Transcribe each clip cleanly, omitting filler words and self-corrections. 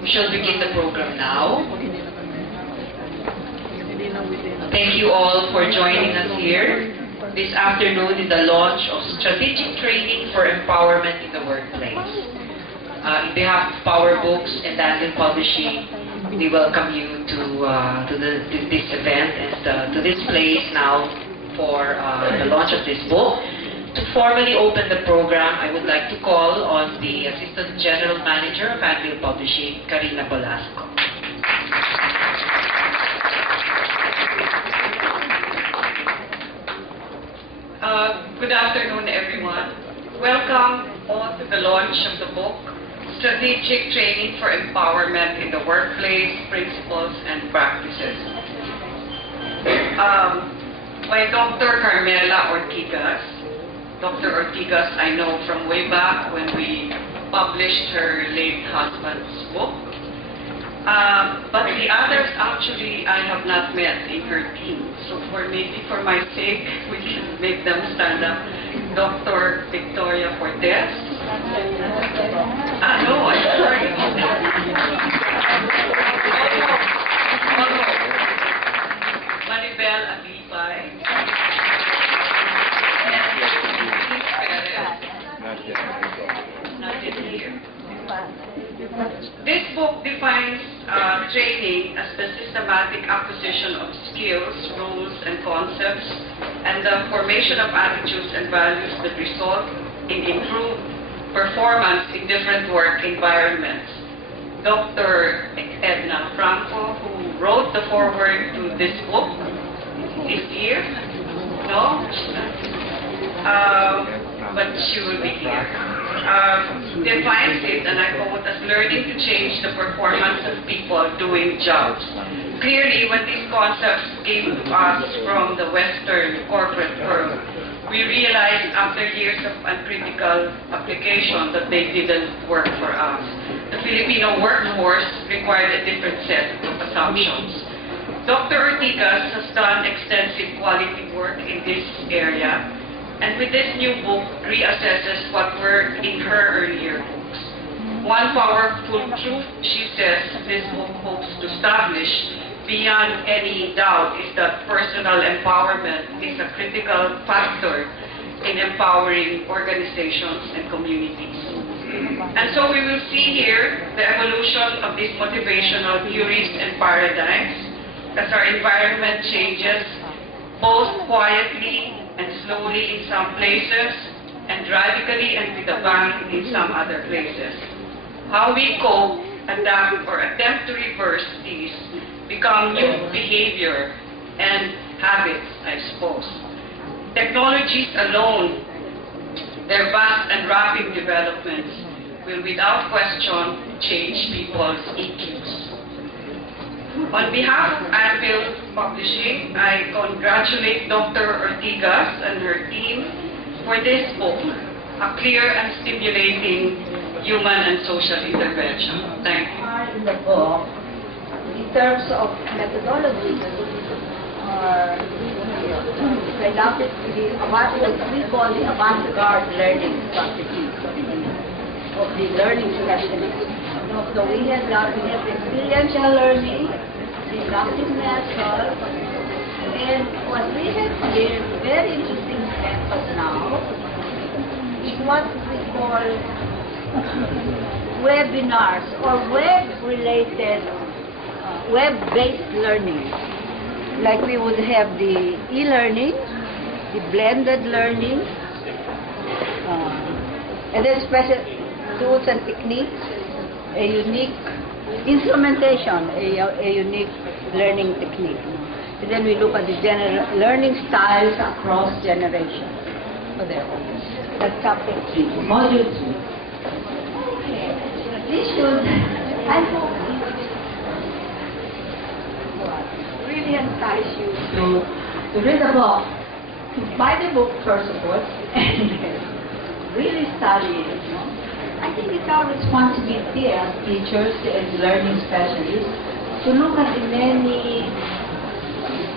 We shall begin the program now. Thank you all for joining us here this afternoon in the launch of Strategic Training for Empowerment in the Workplace. In behalf of Power Books and Daniel Publishing, we welcome you to this event and to this place now for the launch of this book. To formally open the program, I would like to call on the Assistant General Manager of Daniel Publishing, Carmela Ortigas. Good afternoon, everyone. Welcome all to the launch of the book, Strategic Training for Empowerment in the Workplace, Principles and Practices. By Dr. Carmela Ortigas. Dr. Ortigas, I know from way back when we published her late husband's book. But the others, actually, I have not met in her team. So maybe for my sake, we can make them stand up. Dr. Victoria Cortez. No, I'm sorry. Maribel Aglipay. Not yet here. This book defines training as the systematic acquisition of skills, rules, and concepts, and the formation of attitudes and values that result in improved performance in different work environments. Dr. Edna Franco, who wrote the foreword to this book, is here. No? But she will be here. Defines it, and I quote, as learning to change the performance of people doing jobs. Clearly, when these concepts came to us from the Western corporate world, we realized after years of uncritical application that they didn't work for us. The Filipino workforce required a different set of assumptions. Dr. Ortigas has done extensive quality work in this area, and with this new book, reassesses what were in her earlier books. One powerful truth, she says, this book hopes to establish beyond any doubt is that personal empowerment is a critical factor in empowering organizations and communities. And so we will see here the evolution of these motivational theories and paradigms as our environment changes, both quietly and slowly in some places, and radically and with a bang in some other places. How we cope, adapt, or attempt to reverse these become new behavior and habits, I suppose. Technologies alone, their vast and rapid developments, will without question change people's EQs. On behalf of Anvil Publishing, I congratulate Dr. Ortigas and her team for this book, a clear and stimulating human and social intervention. Thank you. In the book, in terms of methodologies, adapted to the what we call the avant-garde learning strategies of the learning specialists. So we have experiential learning, deductive method, and what we have here, very interesting method now, is what we call webinars or web-related, web-based learning. Like we would have the e-learning, the blended learning, and then special tools and techniques, a unique instrumentation, a unique learning technique. And then we look at the general learning styles across generations. So there, that's chapter 3, module 2. Okay, this should, I hope, really entice you to read the book, to buy the book first of all, and really study it. You know? I think it's our responsibility as teachers and learning specialists to look at the many,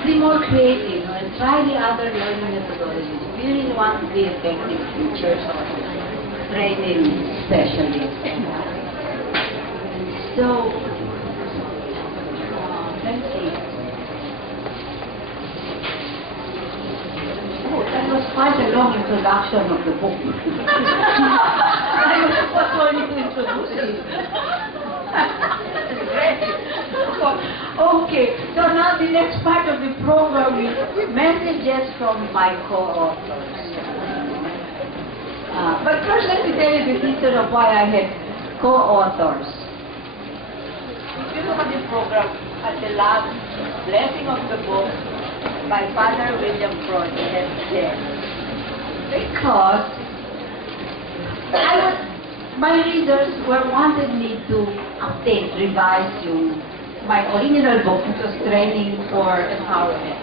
be more creative, and try the other learning methodologies. We really want to be effective teachers or training specialists. So, let's see. Oh, that was quite a long introduction of the book. I was supposed only to introduce it. Okay, so now the next part of the program is messages from my co-authors. But first, let me tell you the reason of why I had co-authors. If you look at the program, at the last blessing of the book by Father William Freud, it said, because my readers wanted me to update, revise my original book, which was Training for Empowerment.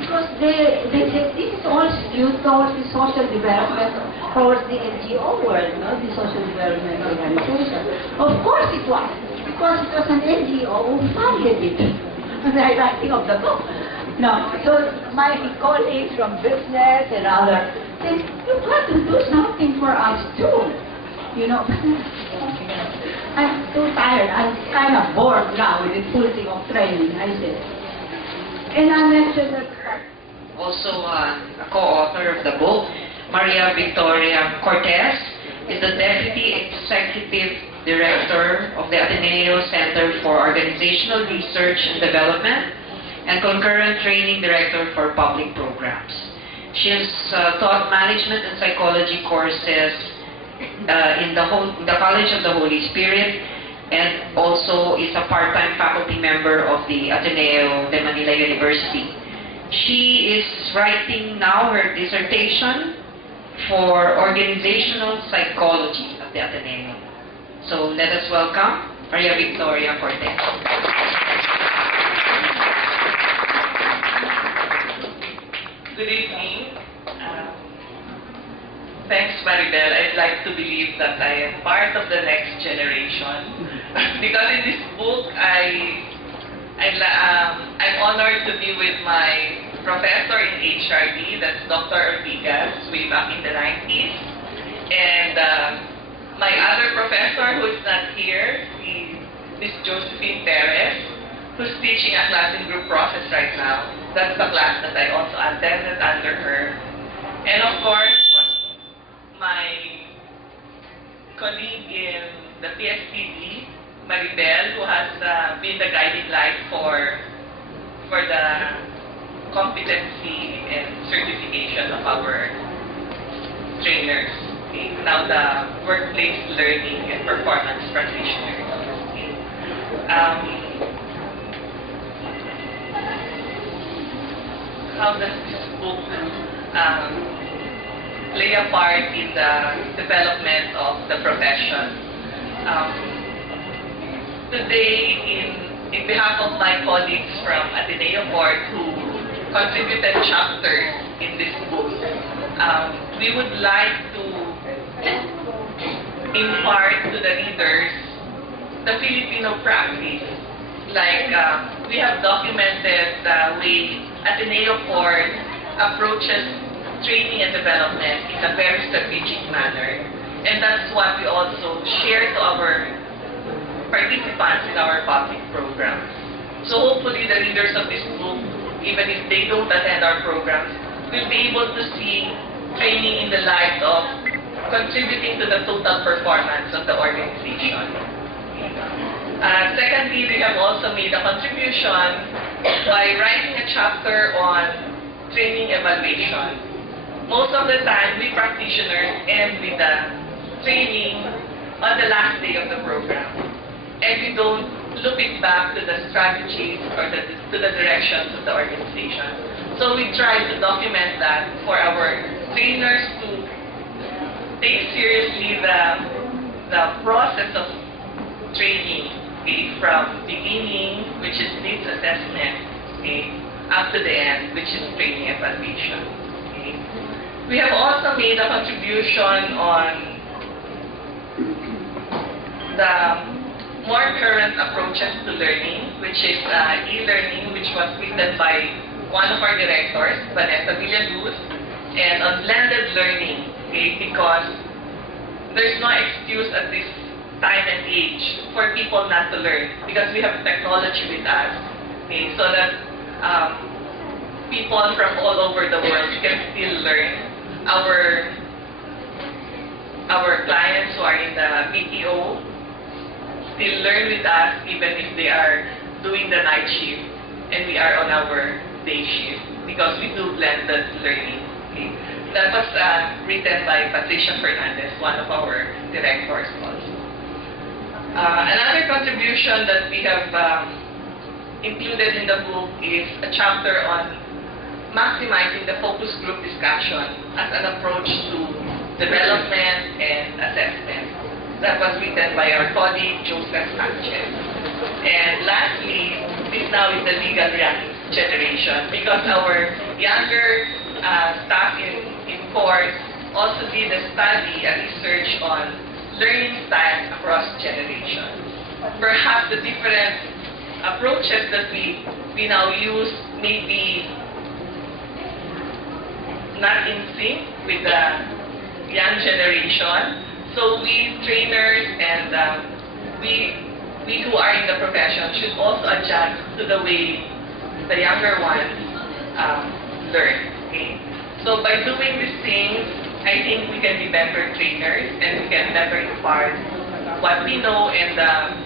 Because they said this is all skewed towards the social development, towards the NGO world, no? The social development organization. Of course it was, because it was an NGO who funded it, the writing of the book. No, so my colleagues from business and other said, you've got to do something for us too. You know, I'm too tired. I'm kind of bored now with the full thing of training, I said. And I mentioned that. Also a co-author of the book, Maria Victoria Cortez, is the Deputy Executive Director of the Ateneo Center for Organizational Research and Development and concurrent Training Director for Public Programs. She has taught management and psychology courses in the College of the Holy Spirit, and also is a part-time faculty member of the Ateneo de Manila University. She is writing now her dissertation for organizational psychology at the Ateneo. So let us welcome Maria Victoria Cortez. Good evening. Thanks, Maribel. I'd like to believe that I am part of the next generation. Because in this book, I'm honored to be with my professor in HRD, that's Dr. Ortigas, way back in the 90s. And my other professor who's not here is Miss Josephine Perez, who's teaching a class in group process right now. That's the class that I also attended under her. And of course, my colleague in the PSTD, Maribel, who has been the guiding light for the competency and certification of our trainers. Okay. Now the workplace learning and performance practitioners. Okay. How does this book play a part in the development of the profession? Today, in behalf of my colleagues from Ateneo Board who contributed chapters in this book, we would like to impart to the readers the Filipino practice. Like, we have documented the way Ateneo Board approaches training and development in a very strategic manner. And that's what we also share to our participants in our public programs. So hopefully the readers of this book, even if they don't attend our programs, will be able to see training in the light of contributing to the total performance of the organization. Secondly, we have also made a contribution by writing a chapter on training evaluation. Most of the time, we practitioners end with the training on the last day of the program. And we don't loop it back to the strategies or to the directions of the organization. So we try to document that for our trainers to take seriously the process of training, okay, from beginning, which is needs assessment, okay, up to the end, which is training evaluation. Okay. We have also made a contribution on the more current approaches to learning, which is e-learning, which was written by one of our directors, Vanessa Villaluz, and on blended learning, okay, because there's no excuse at this time and age for people not to learn because we have technology with us, okay, so that people from all over the world can still learn. Our clients who are in the BPO still learn with us even if they are doing the night shift and we are on our day shift because we do blended learning. Okay. That was written by Patricia Fernandez, one of our directors also. Another contribution that we have included in the book is a chapter on maximizing the focus group discussion as an approach to development and assessment. That was written by our colleague Joseph Sanchez. And lastly, this now is the legal young generation because our younger staff in course also did a study and research on learning styles across generations. Perhaps the different approaches that we now use may be not in sync with the young generation. So we trainers and we who are in the profession should also adjust to the way the younger ones learn. Okay? So by doing these things, I think we can be better trainers and we can better impart what we know and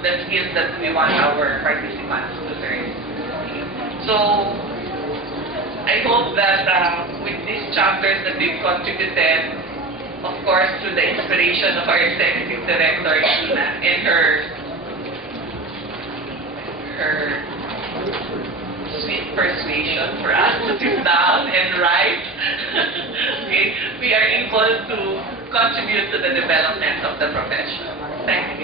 the skills that we want our participants to learn. Okay? So I hope that with these chapters that we've contributed, of course, through the inspiration of our Executive Director, Ina, and her sweet persuasion for us to sit down and write, okay, we are able to contribute to the development of the profession. Thank you.